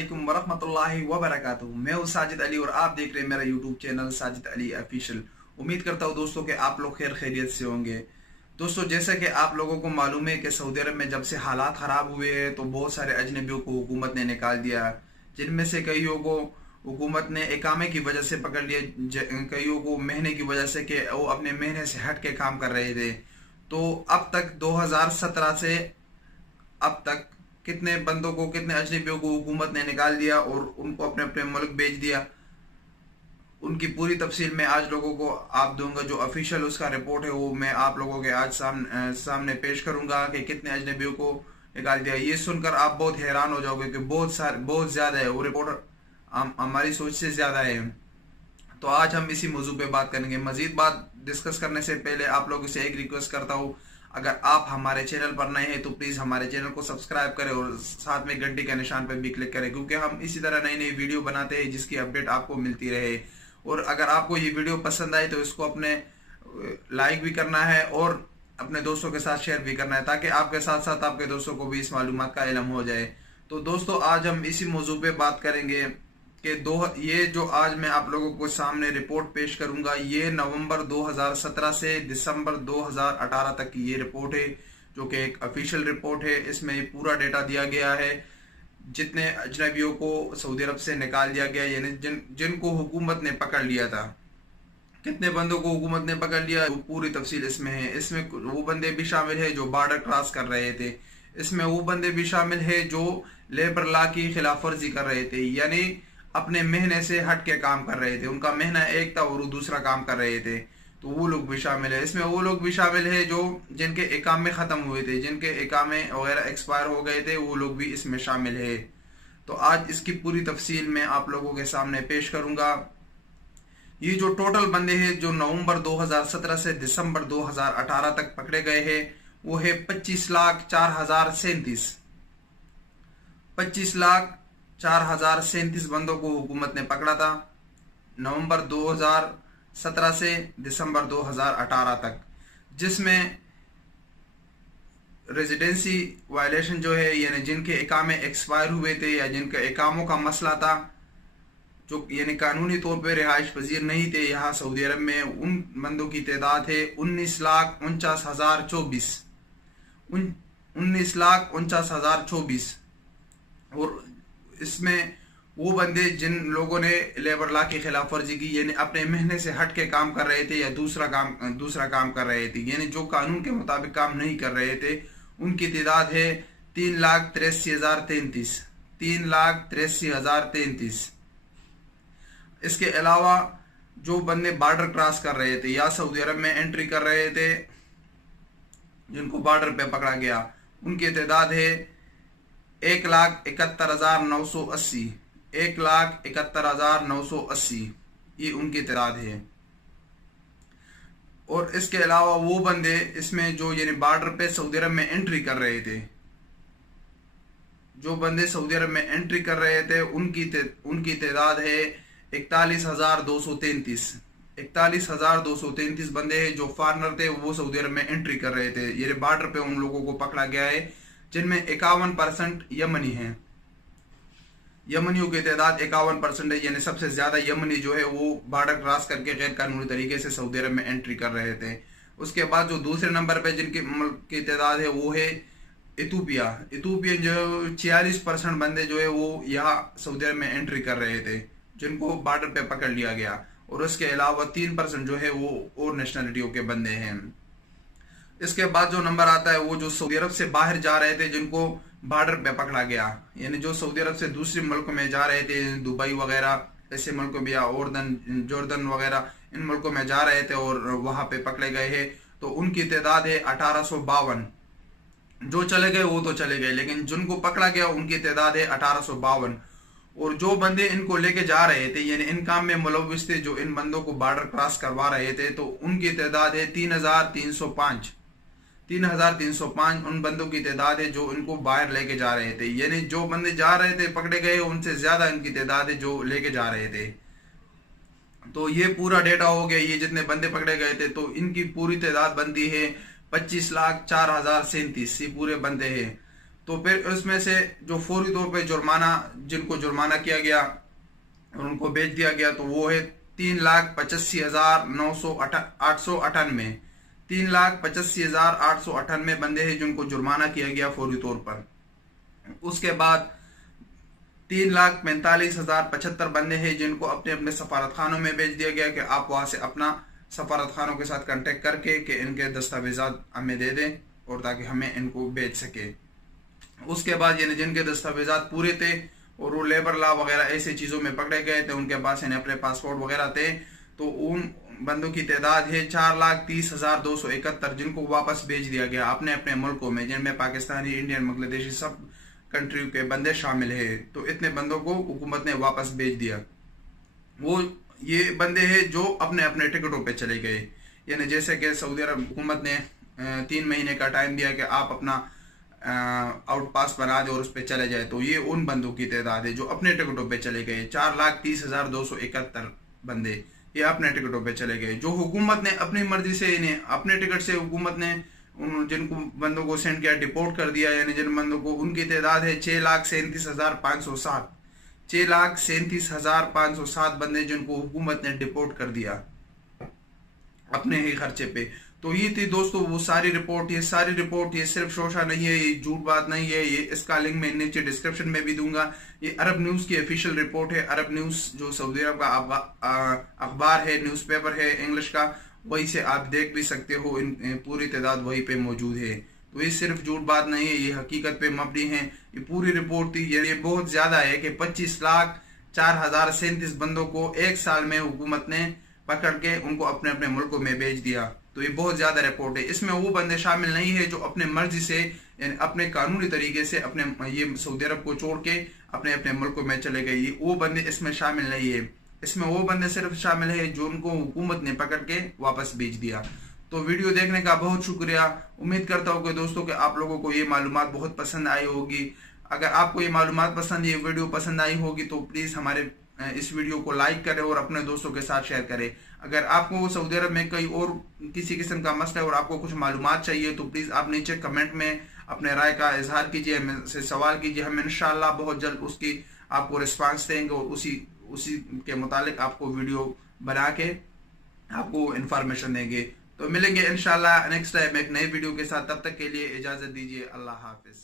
अस्सलामुअलैकुम वरहमतुल्लाहि वबरकातुहू। मैं हूँ साजिद अली और आप देख रहे हैं मेरा YouTube channel Sajid Ali official. उम्मीद करता हूँ दोस्तों कि आप लोग खैर खैरियत से होंगे। दोस्तों, जैसे कि आप लोगों को मालूम है कि सऊदी अरब में जब से हालात ख़राब हुए हैं तो बहुत सारे अजनबियों को हुकूमत ने निकाल दिया, जिनमें से कईयों को हुकूमत ने इकामे की वजह से पकड़ लिया, कईयों को महीने की वजह से कि वो अपने महीने से हट के काम कर रहे थे। तो अब तक 2017 से अब तक कितने बंदों को, कितने अजनबियों को हुकूमत ने निकाल दिया और उनको अपने अपने मुल्क भेज दिया, उनकी पूरी तफसील मैं आज लोगों को आप दूंगा। जो ऑफिशियल उसका रिपोर्ट है वो मैं आप लोगों के आज सामने पेश करूंगा कि कितने अजनबियों को निकाल दिया। ये सुनकर आप बहुत हैरान हो जाओगे कि बहुत ज्यादा है, वो रिपोर्ट हमारी सोच से ज्यादा है। तो आज हम इसी मौजू पे बात करेंगे। मजीद बात डिस्कस करने से पहले आप लोगों से एक रिक्वेस्ट करता हूँ, अगर आप हमारे चैनल पर नए हैं तो प्लीज हमारे चैनल को सब्सक्राइब करें और साथ में घंटी के निशान पर भी क्लिक करें, क्योंकि हम इसी तरह नई नई वीडियो बनाते हैं जिसकी अपडेट आपको मिलती रहे। और अगर आपको ये वीडियो पसंद आए तो इसको अपने लाइक भी करना है और अपने दोस्तों के साथ शेयर भी करना है, ताकि आपके साथ साथ आपके दोस्तों को भी इस मालूमात का इल्म हो जाए। तो दोस्तों, आज हम इसी मौजू पे बात करेंगे कि ये जो आज मैं आप लोगों को सामने रिपोर्ट पेश करूंगा, ये नवंबर 2017 से दिसंबर 2018 तक की ये रिपोर्ट है, जो कि एक ऑफिशियल रिपोर्ट है। इसमें पूरा डेटा दिया गया है, जितने अजनबियों को सऊदी अरब से निकाल दिया गया, यानी जिनको हुकूमत ने पकड़ लिया था, कितने बंदों को हुकूमत ने पकड़ लिया, वो पूरी तफसील इसमें है। इसमें वो बंदे भी शामिल है जो बॉर्डर क्रॉस कर रहे थे, इसमें वो बंदे भी शामिल है जो लेबर लॉ की खिलाफ वर्जी कर रहे थे, यानी अपने महीने से हट के काम कर रहे थे। उनका महीना एक था और वो दूसरा काम कर रहे थे, तो वो लोग भी शामिल है। इसमें वो लोग भी शामिल है जो जिनके इकामे खत्म हुए थे, जिनके इकामे वगैरह एक्सपायर हो गए थे, वो लोग भी इसमें शामिल है। तो आज इसकी पूरी तफसील मैं आप लोगों के सामने पेश करूंगा। ये जो टोटल बंदे हैं जो नवंबर 2017 से दिसंबर 2018 तक पकड़े गए हैं, वो है 25,04,037 25,04,037 बंदों को हुकूमत ने पकड़ा था नवंबर 2017 से दिसंबर 2018 तक, जिसमें रेजिडेंसी वायलेशन जो है, यानी जिनके इकामे एक्सपायर हुए थे या जिनके इकामों का मसला था, जो यानी कानूनी तौर पर रिहाइश पजीर नहीं थे यहाँ सऊदी अरब में, उन बंदों की तादाद है 19,49,024 19,49,024। और इसमें वो बंदे जिन लोगों ने लेबर लॉ की खिलाफ वर्जी की, यानी अपने महीने से हट के काम कर रहे थे या दूसरा काम कर रहे थे, यानी जो कानून के मुताबिक काम नहीं कर रहे थे, उनकी तादाद है 3,83,033 3,83,033। इसके अलावा जो बंदे बॉर्डर क्रॉस कर रहे थे या सऊदी अरब में एंट्री कर रहे थे, जिनको बॉर्डर पे पकड़ा गया, उनकी तादाद है 1,71,980 1,71,980। ये उनकी तादाद है। और इसके अलावा वो बंदे इसमें जो यानी बॉर्डर पे सऊदी अरब में एंट्री कर रहे थे, जो बंदे सऊदी अरब में एंट्री कर रहे थे, उनकी तादाद है 41,233 41,233 बंदे हैं जो फॉरनर थे, वो सऊदी अरब में एंट्री कर रहे थे। ये बॉर्डर पे उन लोगों को पकड़ा गया है, जिनमें 51% यमनी हैं। यमनियों की तादाद 51% है, यानी सबसे ज्यादा यमनी जो है वो बॉर्डर क्रॉस करके गैर कानूनी तरीके से सऊदी अरब में एंट्री कर रहे थे। उसके बाद जो दूसरे नंबर पे जिनकी मुल्क की तादाद है वो है इथोपिया जो 46% बंदे जो है वो यहाँ सऊदी अरब में एंट्री कर रहे थे, जिनको बॉर्डर पे पकड़ लिया गया। और उसके अलावा 3% जो है वो और नेशनलिटियों के बंदे हैं। इसके बाद जो नंबर आता है वो जो सऊदी अरब से बाहर जा रहे थे, जिनको बॉर्डर पे पकड़ा गया, यानी जो सऊदी अरब से दूसरे मुल्कों में जा रहे थे, दुबई वगैरह ऐसे मुल्कों में या जॉर्डन वगैरह इन मुल्कों में जा रहे थे और वहां पे पकड़े गए हैं, तो उनकी तादाद है 1852। जो चले गए वो तो चले गए, लेकिन जिनको पकड़ा गया उनकी तादाद है 1852। और जो बंदे इनको लेके जा रहे थे, यानी इन काम में मुलविस थे, जो इन बंदों को बॉर्डर क्रॉस करवा रहे थे, तो उनकी तादाद है 3,305 उन बंदों की तादाद है जो इनको बाहर लेके जा रहे थे, यानी जो बंदे जा रहे थे पकड़े गए, उनसे ज्यादा इनकी तादाद है जो लेके जा रहे थे। तो ये पूरा डेटा हो गया, ये जितने बंदे पकड़े गए थे, तो इनकी पूरी तादाद बनती है 25,04,037। ये पूरे बंदे हैं। तो फिर उसमें से जो फौरी तौर पे जुर्माना, जिनको जुर्माना किया गया और उनको बेच दिया गया, तो वो है 3,85,898। 3,85,898 बंदे हैं जिनको जुर्माना किया गया फौरी तौर पर। उसके बाद 3,45,075 बंदे हैं जिनको अपने अपने सफारत खानों में भेज दिया गया कि आप वहां से अपना सफारत खानों के साथ कांटेक्ट करके कि इनके दस्तावेजात हमें दे दें और ताकि हमें इनको बेच सके। उसके बाद यानी जिनके दस्तावेजात पूरे थे और वो लेबर लॉ वगैरह ऐसी चीजों में पकड़े गए थे, उनके पास यानी अपने पासपोर्ट वगैरह थे, तो उन बंदों की तादाद है 4,30,271 जिनको वापस भेज दिया गया अपने अपने मुल्कों में, जिनमें पाकिस्तानी, इंडियन, बांग्लादेशी सब कंट्री के बंदे शामिल है। तो इतने बंदों को हुकूमत ने वापस भेज दिया। वो ये बंदे हैं जो अपने अपने टिकटों पे चले गए, यानी जैसे कि सऊदी अरब हुकूमत ने 3 महीने का टाइम दिया कि आप अपना आउट पास बना दे और उस पर चले जाए। तो ये उन बंदों की तादाद है जो अपने टिकटों पे चले गए। 4,30,271 बंदे ये अपने टिकटों पे चले गए, जो हुकूमत ने अपनी मर्जी से इन्हें अपने टिकट से हुकूमत ने जिनको बंदों को सेंड किया, डिपोर्ट कर दिया। यानी जिन बंदों को, उनकी तादाद है 6,37,507। 6,37,507 बंदे जिनको हुकूमत ने डिपोर्ट कर दिया अपने ही खर्चे पे। तो ये थी दोस्तों वो सारी रिपोर्ट। ये सारी रिपोर्ट ये सिर्फ शोशा नहीं है, ये झूठ बात नहीं है, ये इसका लिंक मैं नीचे डिस्क्रिप्शन में भी दूंगा। ये अरब न्यूज की ऑफिशियल रिपोर्ट है। अरब न्यूज जो सऊदी अरब का अखबार है, न्यूज़पेपर है इंग्लिश का, वही से आप देख भी सकते हो। पूरी तादाद वही पे मौजूद है। तो ये सिर्फ झूठ बात नहीं है, ये हकीकत पे मबनी है। ये पूरी रिपोर्ट थी। ये बहुत ज्यादा है कि 25,04,037 बंदों को एक साल में हुकूमत ने पकड़ के उनको अपने अपने मुल्कों में भेज दिया। तो ये बहुत ज्यादा रिपोर्ट है। इसमें वो बंदे शामिल नहीं है जो अपने मर्जी से, यानी अपने कानूनी तरीके से अपने ये सऊदी अरब को छोड़ के अपने अपने मुल्कों में चले गए। वो बंदे इसमें शामिल नहीं है। इसमें वो बंदे सिर्फ शामिल है जो उनको हुकूमत ने पकड़ के वापस भेज दिया। तो वीडियो देखने का बहुत शुक्रिया। उम्मीद करता हूँ कि दोस्तों के आप लोगों को ये मालूमात बहुत पसंद आई होगी। अगर आपको ये मालूमात पसंद, ये वीडियो पसंद आई होगी तो प्लीज हमारे इस वीडियो को लाइक करें और अपने दोस्तों के साथ शेयर करें। अगर आपको सऊदी अरब में कई और किसी किस्म का मसला है और आपको कुछ मालूमात चाहिए तो प्लीज आप नीचे कमेंट में अपने राय का इजहार कीजिए, हमसे सवाल कीजिए। हम इंशाल्लाह बहुत जल्द उसकी आपको रिस्पांस देंगे और उसी के मुतालिक आपको वीडियो बना के आपको इंफॉर्मेशन देंगे। तो मिलेंगे इंशाल्लाह नेक्स्ट टाइम एक नए वीडियो के साथ। तब तक के लिए इजाजत दीजिए। अल्लाह हाफिज।